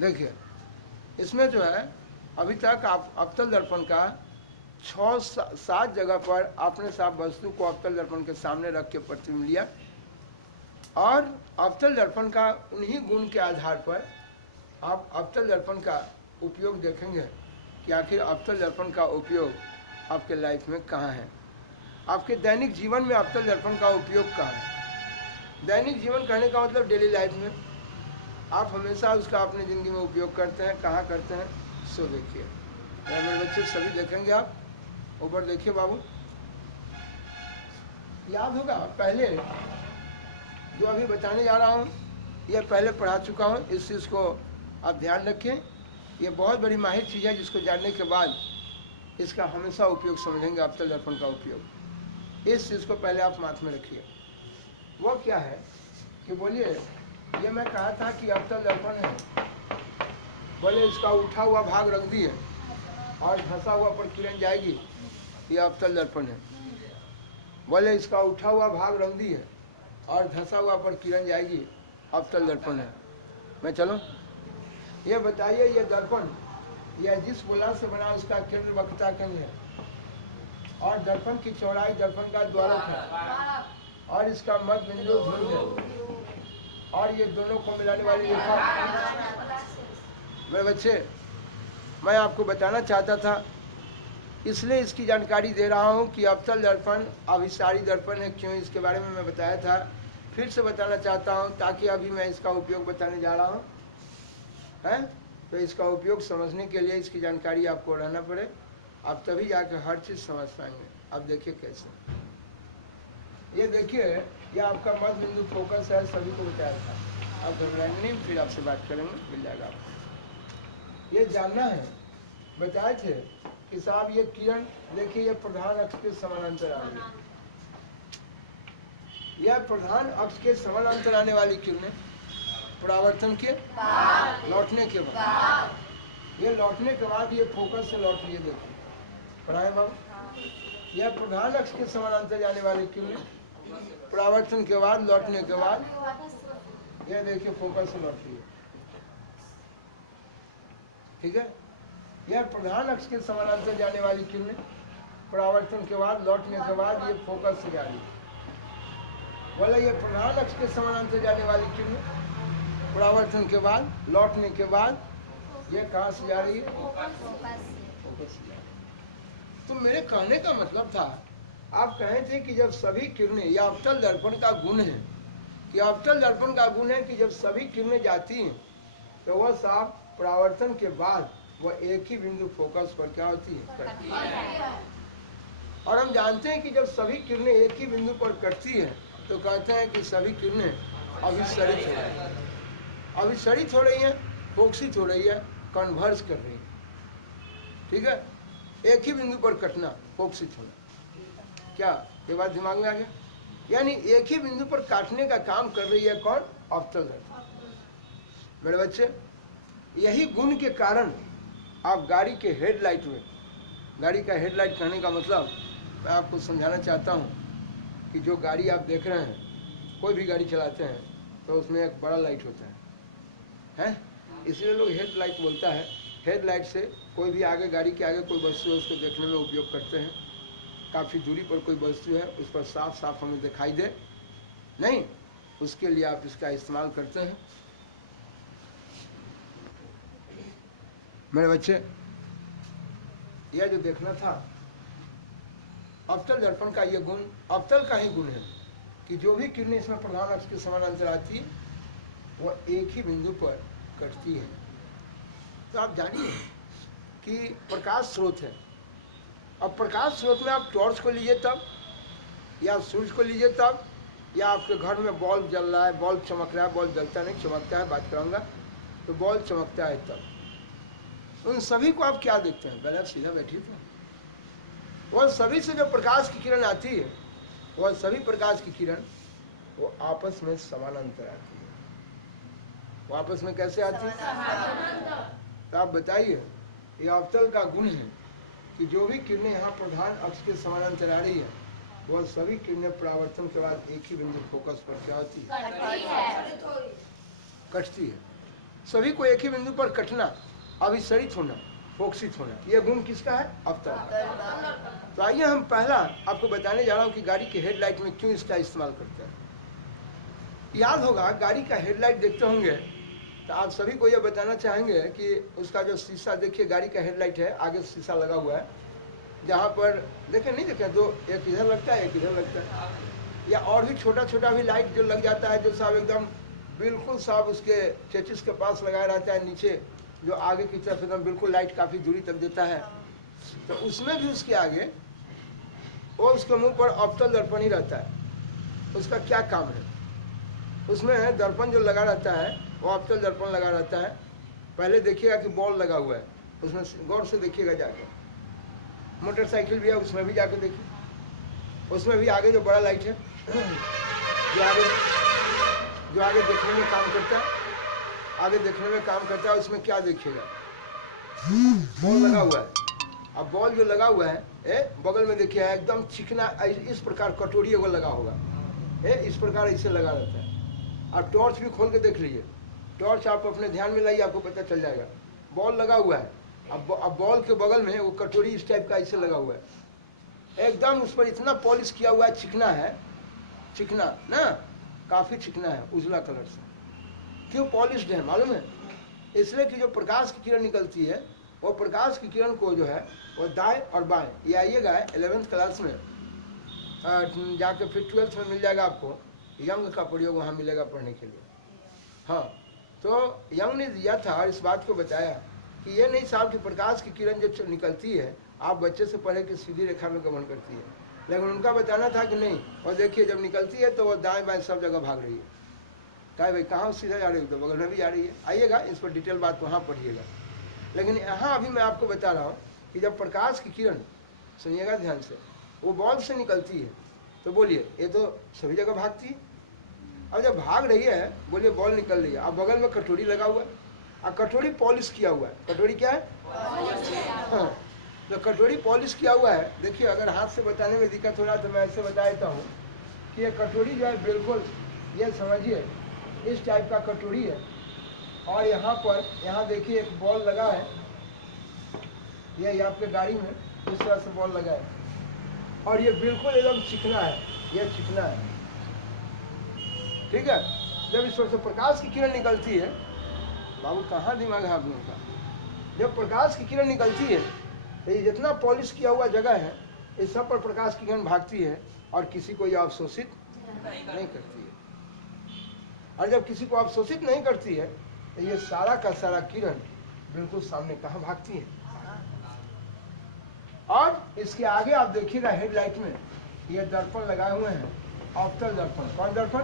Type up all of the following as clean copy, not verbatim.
देखिए इसमें जो है अभी तक आप अवतल दर्पण का 6-7 जगह पर आपने साफ वस्तु को अवतल दर्पण के सामने रख के प्रतिबिंब लिया, और अवतल दर्पण का उन्हीं गुण के आधार पर आप अवतल दर्पण का उपयोग देखेंगे कि आखिर अवतल दर्पण का उपयोग आपके लाइफ में कहाँ है, आपके दैनिक जीवन में अवतल दर्पण का उपयोग कहाँ है। दैनिक जीवन कहने का मतलब डेली लाइफ में आप हमेशा उसका अपनी ज़िंदगी में उपयोग करते हैं, कहाँ करते हैं, सो देखिए। मेरे बच्चे सभी देखेंगे, आप ऊपर देखिए बाबू, याद होगा पहले जो अभी बताने जा रहा हूँ ये पहले पढ़ा चुका हूँ, इस चीज़ को आप ध्यान रखें। ये बहुत बड़ी माहिर चीज़ है जिसको जानने के बाद इसका हमेशा उपयोग समझेंगे, अवतल दर्पण का उपयोग। इस चीज़ को पहले आप माथ में रखिए। वो क्या है कि बोलिए, ये मैं कहा था कि अवतल दर्पण है, बोले इसका उठा हुआ भाग रख दिए और धंसा हुआ पर किरण जाएगी, ये अवतल दर्पण है। बोले इसका उठा हुआ भाग रख दिए और धंसा हुआ पर किरण जाएगी, अवतल दर्पण है। मैं चलो ये बताइए, ये दर्पण यह जिस गोला से बना उसका केंद्र वक्रता केंद्र है, और दर्पण की चौड़ाई दर्पण का द्वारक है, और इसका मध्य बिंदु ध्रुव है, और ये दोनों को मिलाने वाली रेखा। मेरे बच्चे मैं आपको बताना चाहता था, इसलिए इसकी जानकारी दे रहा हूँ कि अवतल दर्पण अभिसारी दर्पण है। क्यों, इसके बारे में मैं बताया था, फिर से बताना चाहता हूँ ताकि अभी मैं इसका उपयोग बताने जा रहा हूँ है। तो इसका उपयोग समझने के लिए इसकी जानकारी आपको रहना पड़े, आप तभी जाकर हर चीज़ समझ पाएंगे। अब देखिए कैसे, ये देखिए ये आपका मध्य बिंदु फोकस है, सभी को बताया था। अब घबराएंगे नहीं, फिर आपसे बात करेंगे, मिल जाएगा आपको। ये जानना है, बताए थे कि साहब ये किरण देखिए ये प्रधान अक्ष के समानांतर आ रही है, यह प्रधान अक्ष के समानांतर आने वाली किरणें परावर्तन के लौटने के बाद, ये लौटने के बाद ये फोकस से लौट रही है। देखिए पढ़ाए बाबू, यह प्रधान अक्ष के समानांतर जाने वाली किरणें परावर्तन के बाद लौटने के बाद, यह देखिए फोकस से लौट रही है। ठीक है, यह प्रधान अक्ष के समानांतर जाने वाली किरणें परावर्तन के बाद लौटने के बाद ये फोकस से जा रही है। बोले ये प्रधान अक्ष के समानांतर जाने वाली किरणें परावर्तन के बाद लौटने के बाद ये कहाँ से जा रही है, फोकस से जा रही है। तो मेरे कहने का मतलब था, आप कहे थे कि जब सभी किरणें, या अवतल दर्पण का गुण है कि अवतल दर्पण का गुण है कि जब सभी किरणें जाती हैं तो वह साफ परावर्तन के बाद वह एक ही बिंदु फोकस पर क्या होती है, और हम जानते हैं कि जब सभी किरणें एक ही बिंदु पर कटती हैं तो कहते हैं कि सभी किरणें अभिसरित हो रही हैं, अभिसरित हो रही हैं, फोकसित हो रही है, कन्वर्ज कर रही है। ठीक है, एक ही बिंदु पर कटना, फोकसित होना, क्या ये बात दिमाग में आ गया? यानी एक ही बिंदु पर काटने का काम कर रही है कौन, अवतल दर्पण। मेरे बच्चे यही गुण के कारण आप गाड़ी के हेडलाइट में, गाड़ी का हेडलाइट कहने का मतलब मैं आपको समझाना चाहता हूँ कि जो गाड़ी आप देख रहे हैं, कोई भी गाड़ी चलाते हैं तो उसमें एक बड़ा लाइट होता है, इसलिए लोग हेडलाइट बोलता है। हेडलाइट से कोई भी आगे, गाड़ी के आगे कोई वस्तु है उसको देखने में उपयोग करते हैं। काफ़ी दूरी पर कोई वस्तु है उस पर साफ साफ हमें दिखाई दे नहीं, उसके लिए आप इसका इस्तेमाल करते हैं। मेरे बच्चे यह जो देखना था, अवतल दर्पण का ये गुण अवतल का ही गुण है कि जो भी किरणें इसमें प्रधान अक्ष के समानांतर आती है वह एक ही बिंदु पर कटती है। तो आप जानिए कि प्रकाश स्रोत है, अब प्रकाश स्रोत में आप टॉर्च को लीजिए तब, या सूरज को लीजिए तब, या आपके घर में बल्ब जल रहा है, बल्ब चमक रहा है, बल्ब जलता नहीं चमकता है, बात कराऊंगा, तो बल्ब चमकता है तब उन सभी को आप क्या देखते हैं, बेटा सीधा बैठिए। तो वह सभी से जो प्रकाश की किरण आती है, वह सभी प्रकाश की किरण वो आपस में समानांतर आती है। वो आपस में कैसे आती है, तो आप बताइए। ये अवतल का गुण है कि जो भी किरणें यहाँ प्रधान अक्ष के समानांतर आ रही है वह सभी किरणें परावर्तन के बाद एक ही बिंदु फोकस पर क्या होती है, कटती है। सभी को एक ही बिंदु पर कटना, अभिसरित होना, फोकसित होना, यह गुण किसका है? अवतल का। तो आइए हम पहला आपको बताने जा रहा हूँ कि गाड़ी के हेडलाइट में क्यों इसका इस्तेमाल करते हैं। याद होगा गाड़ी का हेडलाइट देखते होंगे तो आप सभी को यह बताना चाहेंगे कि उसका जो शीशा देखिए, गाड़ी का हेडलाइट है, आगे शीशा लगा हुआ है, जहाँ पर देखे नहीं देखे, दो, एक इधर लगता है एक इधर लगता है, या और भी छोटा छोटा भी लाइट जो लग जाता है, जो साहब एकदम बिल्कुल साहब उसके चेचिस के पास लगाया रहता है, नीचे जो आगे की तरफ एकदम बिल्कुल लाइट काफ़ी दूरी तक देता है, तो उसमें भी उसके आगे वो उसके मुंह पर अवतल दर्पण ही रहता है। उसका क्या काम है? उसमें दर्पण जो लगा रहता है वो अवतल दर्पण लगा रहता है। पहले देखिएगा कि बॉल लगा हुआ है, उसमें गौर से देखिएगा जाके। मोटरसाइकिल भी है, उसमें भी जाके देखिए, उसमें भी आगे जो बड़ा लाइट है जो आगे देखने में काम करता है, आगे देखने में काम करता है, उसमें क्या देखिएगा? बॉल लगा हुआ है। अब बॉल जो लगा हुआ है बगल में देखिए एकदम चिकना इस प्रकार कटोरी एगो लगा होगा, इस प्रकार ऐसे लगा रहता है। आप टॉर्च भी खोल के देख लीजिए, टॉर्च आप अपने ध्यान में लाइए, आपको पता चल जाएगा। बॉल लगा हुआ है, अब बॉल के बगल में वो कटोरी इस टाइप का ऐसे लगा हुआ है, एकदम उस पर इतना पॉलिश किया हुआ है, चिकना है, चिकना ना, काफ़ी चिकना है, उजला कलर से। क्यों पॉलिश्ड है मालूम है? इसलिए कि जो प्रकाश की किरण निकलती है वो प्रकाश की किरण को जो है वो दाएं और बाएं, ये आइएगा 11th क्लास में जाके, फिर 12th में मिल जाएगा आपको, यंग का प्रयोग वहाँ मिलेगा पढ़ने के लिए। हाँ, तो यंग ने दिया था और इस बात को बताया कि ये नहीं साहब कि प्रकाश की किरण जब निकलती है आप बच्चे से पढ़े कि सीधी रेखा में गमन करती है, लेकिन उनका बताना था कि नहीं, और देखिए जब निकलती है तो वो दाएं बाएं सब जगह भाग रही है। कहा भाई कहाँ सीधा जा रही हो? तो बगल में भी जा रही है। आइएगा इस पर डिटेल बात वहाँ पढ़िएगा, लेकिन यहाँ अभी मैं आपको बता रहा हूँ कि जब प्रकाश की किरण, सुनिएगा ध्यान से, वो बॉल से निकलती है तो बोलिए ये तो सभी जगह भागती है। अब जब भाग रही है बोलिए बॉल निकल रही है, अब बगल में कटोरी लगा हुआ है और कटोरी पॉलिश किया हुआ है। कटोरी क्या है? हाँ, तो कटोरी पॉलिश किया हुआ है। देखिए अगर हाथ से बताने में दिक्कत हो रहा है तो मैं ऐसे बता देता हूँ कि ये कटोरी जो है बिल्कुल ये समझिए इस टाइप का कटोरी है, और यहाँ पर यहाँ देखिए एक बॉल लगा है, ये आपके गाड़ी में इस तरह से बॉल लगा है, और ये बिल्कुल एकदम चिकना है, ये चिकना है, ठीक है। जब इस पर से प्रकाश की किरण निकलती है, बाबू कहाँ दिमाग है आप लोगों का, जब प्रकाश की किरण निकलती है तो ये जितना पॉलिश किया हुआ जगह है इस सब पर प्रकाश की किरण भागती है और किसी को यह अवशोषित नहीं करती है। और जब किसी को अवशोषित नहीं करती है तो ये सारा का सारा किरण बिल्कुल सामने कहाँ भागती है। और इसके आगे आप देखिएगा हेडलाइट में ये दर्पण लगाए हुए हैं, अवतल दर्पण। कौन दर्पण?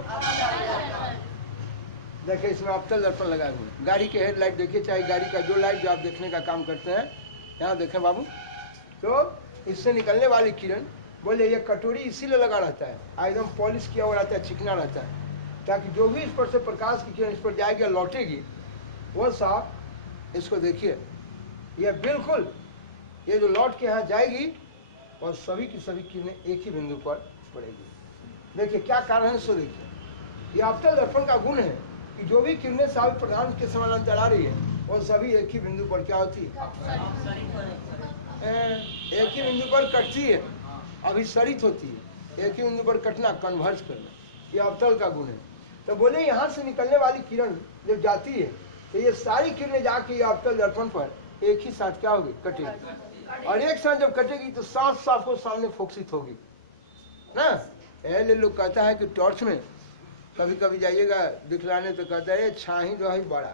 देखिए इसमें अवतल दर्पण लगाए हुए हैं। गाड़ी के हेडलाइट देखिए, चाहे गाड़ी का जो लाइट जो आप देखने का काम करते हैं, यहाँ देखें बाबू, तो इससे निकलने वाली किरण, बोले ये कटोरी इसीलिए लगा रहता है, एकदम पॉलिश किया हुआ रहता है, चिकना रहता है, ताकि जो भी इस पर से प्रकाश की किरण इस पर जाएगी और लौटेगी वो साफ, इसको देखिए ये बिल्कुल ये जो लौट के यहाँ जाएगी और सभी की सभी किरणें एक ही बिंदु पर पड़ेगी। देखिए क्या कारण है, सो देखिए ये अवतल दर्पण का गुण है कि जो भी किरणें साफ प्रधान के समानांतर आ रही है वो सभी एक ही बिंदु पर क्या होती है? एक ही बिंदु पर कटती है, अभिसरित होती है। एक ही बिंदु पर कटना, कन्वर्ज करना, ये अवतल का गुण है। तो बोले यहाँ से निकलने वाली किरण जब जाती है तो ये सारी किरणें जाके ये अवतल दर्पण पर एक ही साथ क्या होगी? कटेगी, और एक साथ जब कटेगी तो साफ साफ वो सामने फोकसित होगी ना। पहले लोग कहता है कि टॉर्च में कभी कभी जाइएगा दिखलाने तो कहता है छाही जो है बड़ा,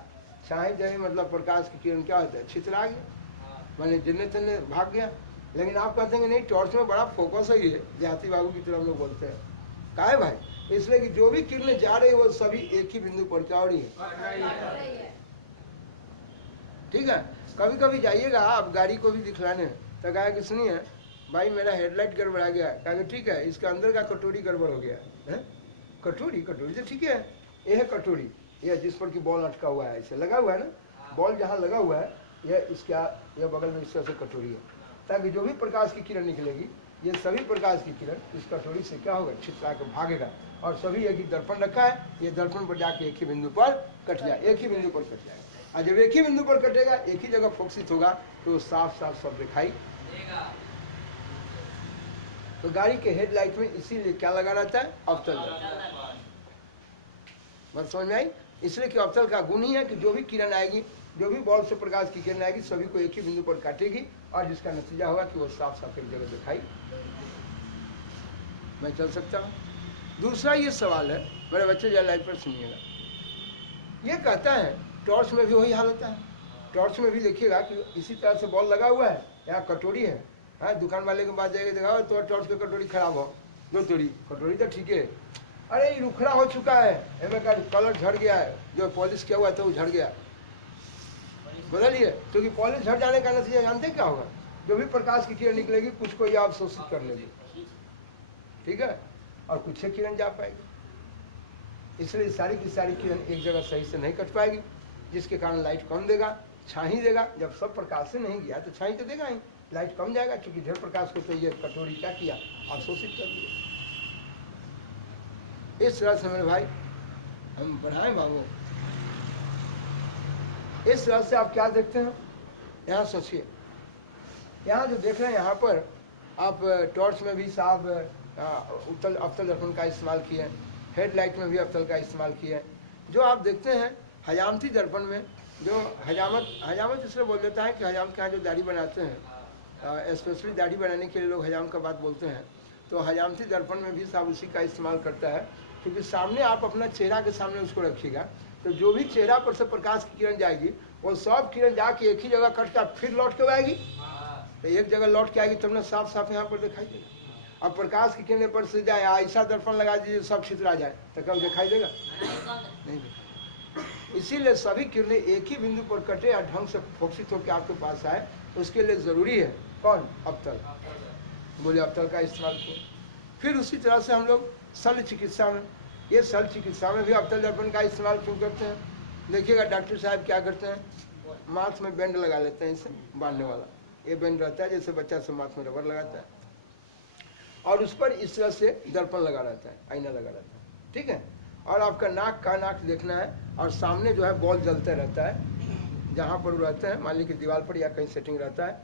छाही जो है मतलब प्रकाश की किरण क्या होता है? छितरा गया, मैंने जिन्ने तन्ने भाग गया। लेकिन आप कहते हैं नहीं टॉर्च में बड़ा फोकस है, ये देहाती बाबू की तरह हम लोग बोलते हैं। क्या है भाई? इसलिए कि जो भी किरणें जा रही है वो सभी एक ही बिंदु पर क्या हो रही है, ठीक है। कभी कभी जाइएगा आप गाड़ी को भी दिखलाने तो कहा कि सुनिए भाई मेरा हेडलाइट गड़बड़ा गया, कहा ठीक है इसके अंदर का कटोरी गड़बड़ हो गया है। कटोरी तो ठीक है, ये है कटोरी, ये जिस पर की बॉल अटका हुआ है, ऐसे लगा हुआ है ना, बॉल जहाँ लगा हुआ है यह इसका यह बगल में इस तरह से कटोरी है, ताकि जो भी प्रकाश की किरण निकलेगी ये सभी प्रकाश की किरण इस कटोरी से क्या होगा? छितरा के भागेगा, और सभी एक ही दर्पण रखा है, ये दर्पण पर जाके एक ही बिंदु पर कट जाए, एक ही बिंदु पर कट जाएगा। और जब एक ही बिंदु पर कटेगा, एक ही जगह फोकसित होगा, तो साफ साफ सब दिखाई देगा। तो गाड़ी के हेडलाइट में इसीलिए क्या लगा रहता है? अवतल। बात समझ में आई? इसलिए कि अवतल का गुण ही है कि जो भी किरण आएगी, जो भी बॉल से प्रकाश की किरण आएगी, सभी को एक ही बिंदु पर काटेगी और जिसका नतीजा होगा कि वो साफ साफ एक जगह दिखाई। मैं चल सकता हूँ। दूसरा ये सवाल है, मेरे बच्चे जो लाइव पर सुनिएगा, ये कहता है टॉर्च में भी वही हाल होता है। टॉर्च में भी देखिएगा कि इसी तरह से बॉल लगा हुआ है, यहाँ कटोरी है, हाँ, दुकान वाले के पास जाएगा, देखा तो टॉर्च की कटोरी खराब हो, दो तोड़ी कटोरी तो ठीक है, अरे ये रुखड़ा हो चुका है, एम का कलर झड़ गया है, जो पॉलिश किया हुआ था वो झड़ गया, बदलिए। क्योंकि पॉलिश झड़ जाने का नतीजा जानते क्या होगा? जो भी प्रकाश की किरण निकलेगी कुछ को ये अवशोषित कर लेगी, ठीक है, और कुछ ही किरण जा पाएगी। इसलिए सारी की सारी किरण एक जगह सही से नहीं कट पाएगी, जिसके कारण लाइट कम देगा, छाई देगा। जब सब प्रकाश से नहीं गया तो छाई तो देगा ही, लाइट कम जाएगा, क्योंकि ढेर प्रकाश को तो ये कटोरी क्या किया? अवशोषित कर दिया। इस तरह से मेरे भाई हम बढ़ाएं बाबू। इस तरह से आप क्या देखते हैं? यहाँ सोचिए, यहाँ जो देख रहे हैं, यहाँ पर आप टॉर्च में भी साफ अवतल दर्पण का इस्तेमाल किए, हेडलाइट में भी अवतल का इस्तेमाल किए। जो आप देखते हैं हजामती दर्पण में, जो हजामत इसलिए बोल देता है कि हजामत के यहाँ जो दाढ़ी बनाते हैं, स्पेशली दाढ़ी बनाने के लिए लोग हजाम का बात बोलते हैं, तो हजामती दर्पण में भी साफ उसी का इस्तेमाल करता है। क्योंकि सामने आप अपना चेहरा के सामने उसको रखिएगा, तो जो भी चेहरा पर से प्रकाश की किरण जाएगी, वो सब किरण जाके एक ही जगह कट कर फिर लौट के आएगी, तो एक जगह लौट के आएगी, तब ना साफ साफ यहाँ पर दिखाई देगा। अब प्रकाश की किरण पर से जाए, ऐसा दर्पण लगा दीजिए सब छितरा जाए, तो कब दिखाई देगा? नहीं। इसीलिए सभी किरणें एक ही बिंदु पर कटे और ढंग से फोकसित होकर आपके पास आए, उसके लिए जरूरी है कौन? अवतल। बोले अवतल का इस्तेमाल किया। फिर उसी तरह से हम लोग शल्य चिकित्सा में, ये शल्य चिकित्सा में भी अवतल दर्पण का इस्तेमाल क्यों करते हैं? देखिएगा डॉक्टर साहब क्या करते हैं, माथ में बैंड लगा लेते हैं, इसे बांधने वाला ये बैंड रहता है, जैसे बच्चा से माथ में रबर लगाता है, और उस पर इस तरह से दर्पण लगा रहता है, आईना लगा रहता है, ठीक है। और आपका नाक देखना है, और सामने जो है बॉल जलता रहता है, जहाँ पर रहते हैं, मान लीजिए दीवार पर या कहीं सेटिंग रहता है,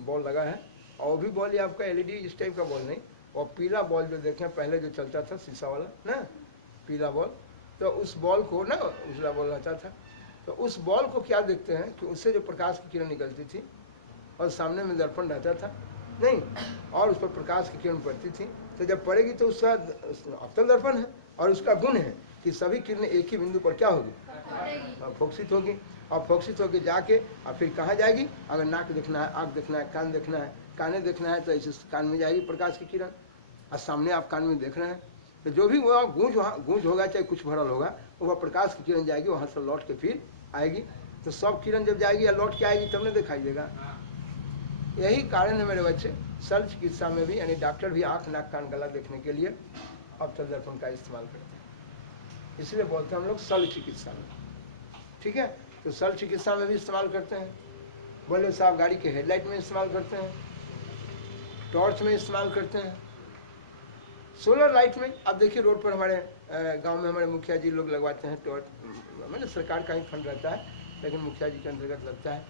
बॉल लगा है, और वो भी बॉल ये आपका एलईडी इस टाइप का बॉल नहीं, और पीला बॉल जो देखें पहले जो चलता था शीशा वाला ना, पीला बॉल, तो उस बॉल को ना उजला बॉल रहता था, तो उस बॉल को क्या देखते हैं कि उससे जो प्रकाश की किरण निकलती थी, और सामने में दर्पण रहता था नहीं, और उस पर प्रकाश की किरण पड़ती थी, तो जब पड़ेगी तो उसका अवतल दर्पण है, और उसका गुण है कि सभी किरणें एक ही बिंदु पर क्या होगी? फोकसित होगी, और फोकसित होकर जाके और फिर कहाँ जाएगी? अगर नाक देखना है, आँख देखना है, कान देखना है, काने देखना है, तो ऐसे कान में जाएगी प्रकाश की किरण, और सामने आप कान में देख रहे हैं, तो जो भी वहाँ गूंज होगा, चाहे कुछ भरल होगा, वह प्रकाश की किरण जाएगी, वहाँ से लौट के फिर आएगी, तो सब किरण जब जाएगी या लौट के आएगी तब नहीं दिखाई देगा। यही कारण है मेरे बच्चे, शल्य चिकित्सा में भी, यानी डॉक्टर भी आँख नाक कान गला देखने के लिए अवतल दर्पण का इस्तेमाल करते हैं, इसलिए बोलते हैं हम लोग शल्य चिकित्सा में, ठीक है। तो शल्य चिकित्सा में भी इस्तेमाल करते हैं। बोले साहब गाड़ी के हेडलाइट में इस्तेमाल करते हैं, टॉर्च में इस्तेमाल करते हैं, सोलर लाइट में। अब देखिए रोड पर हमारे गांव में हमारे मुखिया जी लोग लगवाते हैं टॉर्च, मतलब सरकार का ही फंड रहता है, लेकिन मुखिया जी के अंतर्गत लगता है।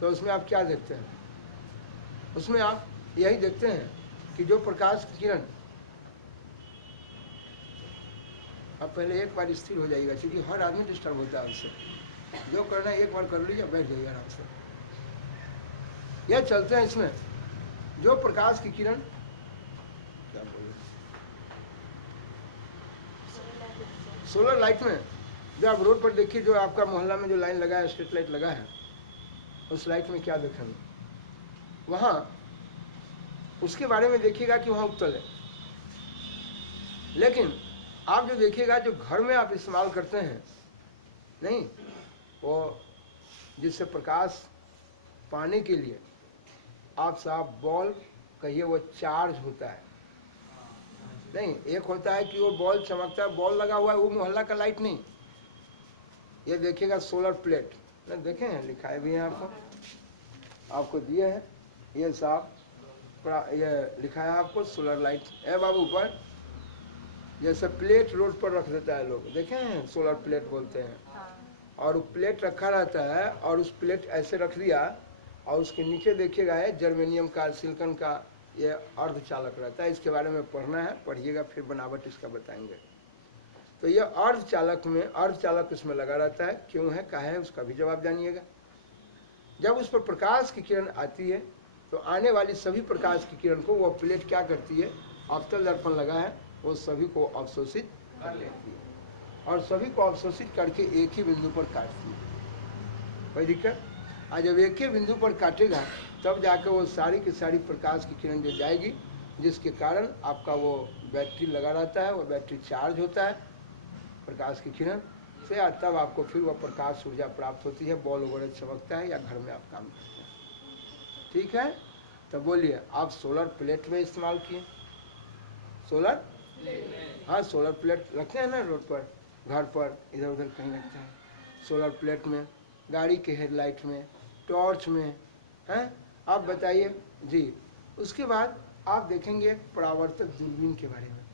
तो उसमें आप क्या देखते हैं? उसमें आप यही देखते हैं कि जो प्रकाश की किरण, अब पहले एक बार स्थिर हो जाएगा, क्योंकि हर आदमी डिस्टर्ब होता है उससे, जो करना है एक बार कर लीजिए, बैठ जाइए आराम से। यह चलते हैं इसमें जो प्रकाश की किरण, क्या बोले, सोलर लाइट में जो आप रोड पर देखिए, जो आपका मोहल्ला में जो लाइन लगा है, स्ट्रीट लाइट लगा है, उस लाइट में क्या देखेंगे? वहाँ उसके बारे में देखिएगा कि वहाँ उत्तल है, लेकिन आप जो देखिएगा जो घर में आप इस्तेमाल करते हैं नहीं, वो जिससे प्रकाश पाने के लिए आप साहब बॉल कहिए, वो चार्ज होता है नहीं। एक होता है कि वो बॉल चमकता है, बॉल लगा हुआ है, वो मोहल्ला का लाइट नहीं। ये देखिएगा सोलर प्लेट, देखे हैं, लिखा है भी है, आपको दिए हैं, ये साहब ये लिखा है आपको सोलर लाइट है बाबू ऊपर, जैसे प्लेट रोड पर रख देता है लोग, देखे हैं, सोलर प्लेट बोलते हैं। और वो प्लेट रखा रहता है और उस प्लेट ऐसे रख दिया और उसके नीचे देखिएगा है जर्मेनियम का, सिलिकॉन का ये अर्धचालक रहता है। इसके बारे में पढ़ना है, पढ़िएगा, फिर बनावट इसका बताएंगे। तो ये अर्धचालक इसमें लगा रहता है। क्यों है, क्या है, उसका भी जवाब जानिएगा। जब उस पर प्रकाश की किरण आती है तो आने वाली सभी प्रकाश की किरण को वो प्लेट क्या करती है, अवतल दर्पण लगा है, वो सभी को अवशोषित कर लेती है और सभी को अवशोषित करके एक ही बिंदु पर काटती है। कोई दिक्कत? आज जब एक ही बिंदु पर काटेगा तब जाकर वो सारी की सारी प्रकाश की किरण जो जाएगी, जिसके कारण आपका वो बैटरी लगा रहता है, वो बैटरी चार्ज होता है प्रकाश की किरण से, तब आपको फिर वह प्रकाश ऊर्जा प्राप्त होती है, बॉल वगैरह चमकता है या घर में आप काम करते हैं। ठीक है, तो बोलिए आप सोलर प्लेट में इस्तेमाल किए? सोलर, हाँ सोलर प्लेट रखते हैं ना रोड पर, घर पर, इधर उधर कहीं रखते हैं सोलर प्लेट में, गाड़ी के हेडलाइट में, टॉर्च में, हैं? आप बताइए जी। उसके बाद आप देखेंगे परावर्तक दूरबीन के बारे में।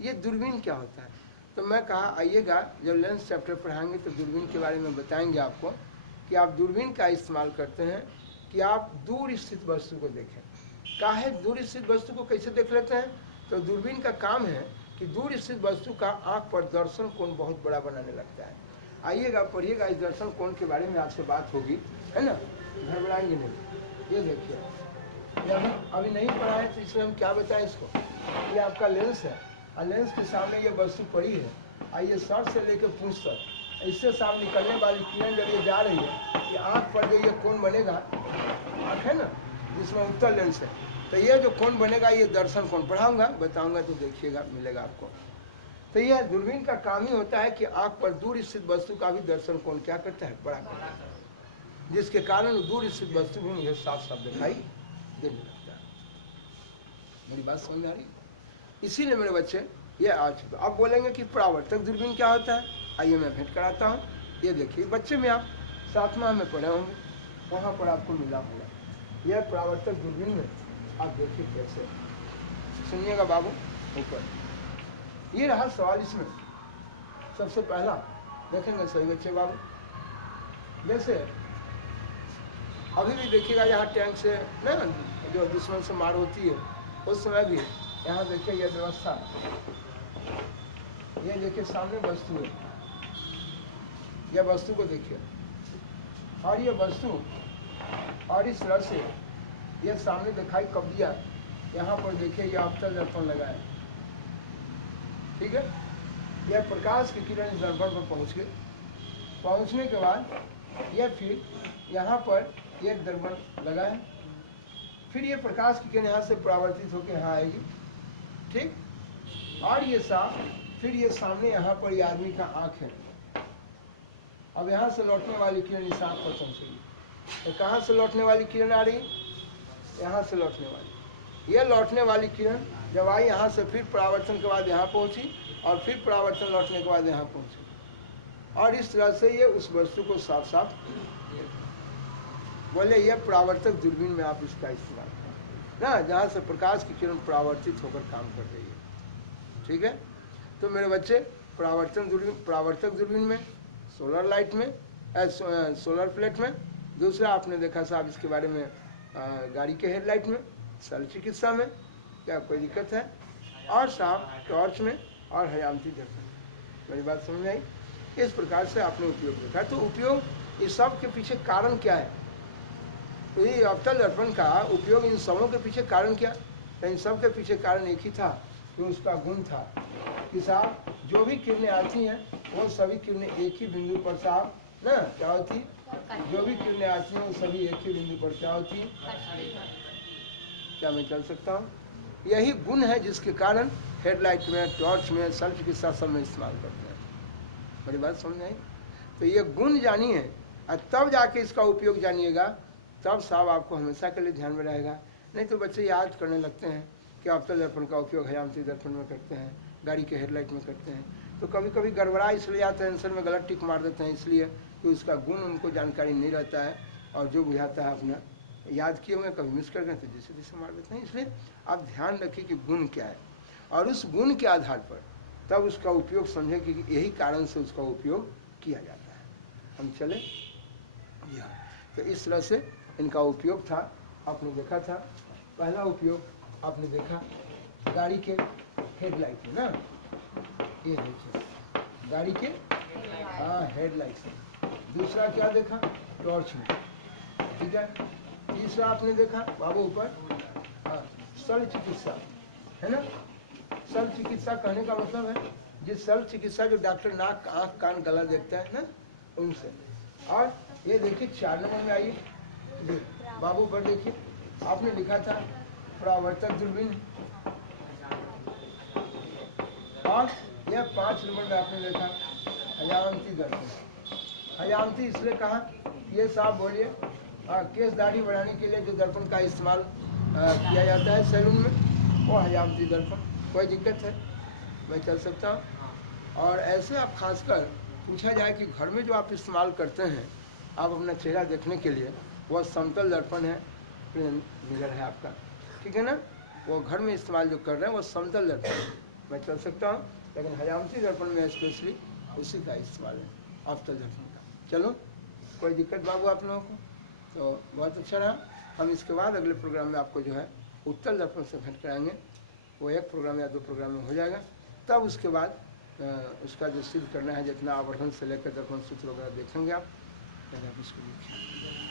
ये दूरबीन क्या होता है? तो मैं कहा आइएगा जब लेंस चैप्टर पढ़ाएंगे तो दूरबीन के बारे में बताएंगे आपको कि आप दूरबीन का इस्तेमाल करते हैं कि आप दूर स्थित वस्तु को देखें। क्या है, दूर स्थित वस्तु को कैसे देख लेते हैं? तो दूरबीन का काम है कि दूर स्थित वस्तु का आँख पर दर्शन कोण बहुत बड़ा बनाने लगता है। आइएगा पढ़िएगा, इस दर्शन कोण के बारे में आपसे बात होगी, है ना, घबराएंगे नहीं। ये देखिए, अभी नहीं पढ़ा है तो इसलिए हम क्या बताएं इसको। ये आपका लेंस है और लेंस के सामने ये वस्तु पड़ी है। आइए सर से लेकर पूंछ तक, इससे सामने निकलने वाली किरण जब ये जा रही है, ये आँख पर जो ये कोण बनेगा, आँख है ना जिसमें उत्तर लेंस है, तो ये जो कोण बनेगा ये दर्शन कोण। पढ़ाऊंगा, बताऊंगा तो देखिएगा, मिलेगा आपको। तो यह दूरबीन का काम ही होता है कि आँख पर दूर स्थित वस्तु का भी दर्शन कोण क्या करता है, बड़ा करता है, जिसके कारण दूर स्थित वस्तु भी मुझे साफ साफ दिखाई देने लगता है। मेरी बात समझ आ रही? इसीलिए मेरे बच्चे ये आज तो आप बोलेंगे कि परावर्तक दूरबीन क्या होता है। आइए मैं भेंट कराता हूँ। ये देखिए बच्चे में आप 7वां में पढ़े होंगे, वहाँ पर आपको मिला होगा। यह परावर्तक दूरबीन में आप देखिए कैसे, सुनिएगा बाबू। ऊपर ये रहा सवाल, इसमें सबसे पहला देखेंगे सही बच्चे बाबू। जैसे अभी भी देखिएगा यहाँ टैंक से ना जो दुश्मन से मार होती है, उस समय भी यहाँ देखिए यह व्यवस्था, ये देखिए सामने वस्तु है, यह वस्तु को देखिए और ये वस्तु और इस तरह से यह सामने दिखाई कब दिया, यहाँ पर देखिए यह अवतल दर्पण लगा है। ठीक है, यह प्रकाश की किरण इस दर्पण पर पहुँच गए। पहुँचने के बाद यह फिर यहाँ पर एक दर्पण लगा है, फिर ये प्रकाश की किरण यहाँ से परावर्तित होकर यहाँ आएगी। ठीक, और ये साफ, फिर ये सामने यहाँ पर ये आदमी का आँख है। अब यहाँ से लौटने वाली किरण इस आँख पर पहुँचेगी। तो कहाँ से लौटने वाली किरण आ रही? यहाँ से लौटने वाली। ये लौटने वाली किरण जब आई यहाँ से, फिर परावर्तन के बाद यहाँ पहुँची और फिर परावर्तन लौटने के बाद यहाँ पहुँची, और इस तरह से ये उस वस्तु को साफ साफ बोले। ये परावर्तक दूरबीन में आप इसका इस्तेमाल करें ना, जहाँ से प्रकाश की किरण परावर्तित होकर काम कर रही है। ठीक है, तो मेरे बच्चे परावर्तक दूरबीन में, सोलर लाइट में, सोलर प्लेट में, दूसरा आपने देखा साहब इसके बारे में गाड़ी के हेडलाइट में, शल्य चिकित्सा में, क्या कोई दिक्कत है, और साहब टॉर्च में और हयामती दर्पण। मेरी बात समझ आई? इस प्रकार से आपने उपयोग देखा। तो उपयोग इस सब के पीछे कारण क्या है? तो ये अवतल दर्पण का उपयोग इन सबों के पीछे कारण क्या? तो इन सब के पीछे कारण एक ही था कि उसका गुण था कि साहब जो भी किरणें आती हैं वो सभी किरणें एक ही बिंदु पर साहब ना क्या होती, जो भी किरणें आती हैं वो सभी एक ही बिंदु पर क्या होती। क्या मैं चल सकता हूँ? यही गुण है जिसके कारण हेडलाइट में, टॉर्च में, शल्य चिकित्सा सब में इस्तेमाल करते हैं। मेरी बात समझ आई? तो ये गुण जानिए और तब जाके इसका उपयोग जानिएगा, तब साहब आपको हमेशा के लिए ध्यान में रहेगा। नहीं तो बच्चे याद करने लगते हैं कि अवतल दर्पण का उपयोग हयामती दर्पण में करते हैं, गाड़ी के हेडलाइट में करते हैं, तो कभी कभी गड़बड़ा इसलिए आता है, आंसर में गलत टिक मार देते हैं, इसलिए कि उसका गुण उनको जानकारी नहीं रहता है और जो बुझाता है अपना याद किए हुए कभी मिस कर गए तो जैसे जैसे मार देते हैं। इसलिए आप ध्यान रखिए कि गुण क्या है और उस गुण के आधार पर तब उसका उपयोग समझे कि यही कारण से उसका उपयोग किया जाता हम चले यहाँ। तो इस तरह से इनका उपयोग था, आपने देखा था। पहला उपयोग आपने देखा गाड़ी के हेडलाइट में ना, ये देखिए गाड़ी के हाँ हेडलाइट में। दूसरा क्या देखा, टॉर्च में, ठीक है। तीसरा आपने देखा बाबू ऊपर हाँ शल्य चिकित्सा, है ना। शल्य चिकित्सा कहने का मतलब है जिस शल्य चिकित्सा जो डॉक्टर नाक आँख कान गला देखता है ना, उनसे। और ये देखिए 4 नंबर में आइए बाबू पर देखिए, आपने लिखा था परावर्तक दूरबीन, और यह 5 नंबर में आपने देखा हजामती दर्पण। हजामती इसलिए कहा, ये साहब बोलिए केस दाढ़ी बढ़ाने के लिए जो दर्पण का इस्तेमाल किया जाता है सैलून में, वो हजामती दर्पण। कोई दिक्कत है, मैं चल सकता हूँ। और ऐसे आप खासकर पूछा जाए कि घर में जो आप इस्तेमाल करते हैं आप अपना चेहरा देखने के लिए, वह समतल दर्पण है, प्लेन मिरर है आपका, ठीक है ना। वो घर में इस्तेमाल जो कर रहे हैं वो समतल दर्पण, मैं चल सकता हूँ। लेकिन हजामती दर्पण में स्पेशली उसी का इस्तेमाल है, अवतल दर्पण का। चलो कोई दिक्कत बाबू आप लोगों को, तो बहुत अच्छा रहा। हम इसके बाद अगले प्रोग्राम में आपको जो है उत्तल दर्पण से भेंट कराएंगे। वो 1 प्रोग्राम या 2 प्रोग्राम में हो जाएगा। तब उसके बाद उसका जो सिद्ध करना है, जितना आवर्धन से लेकर दर्पण सूत्र वगैरह देखेंगे आप, पहले आप इसको देखिए।